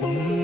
Mm-hmm.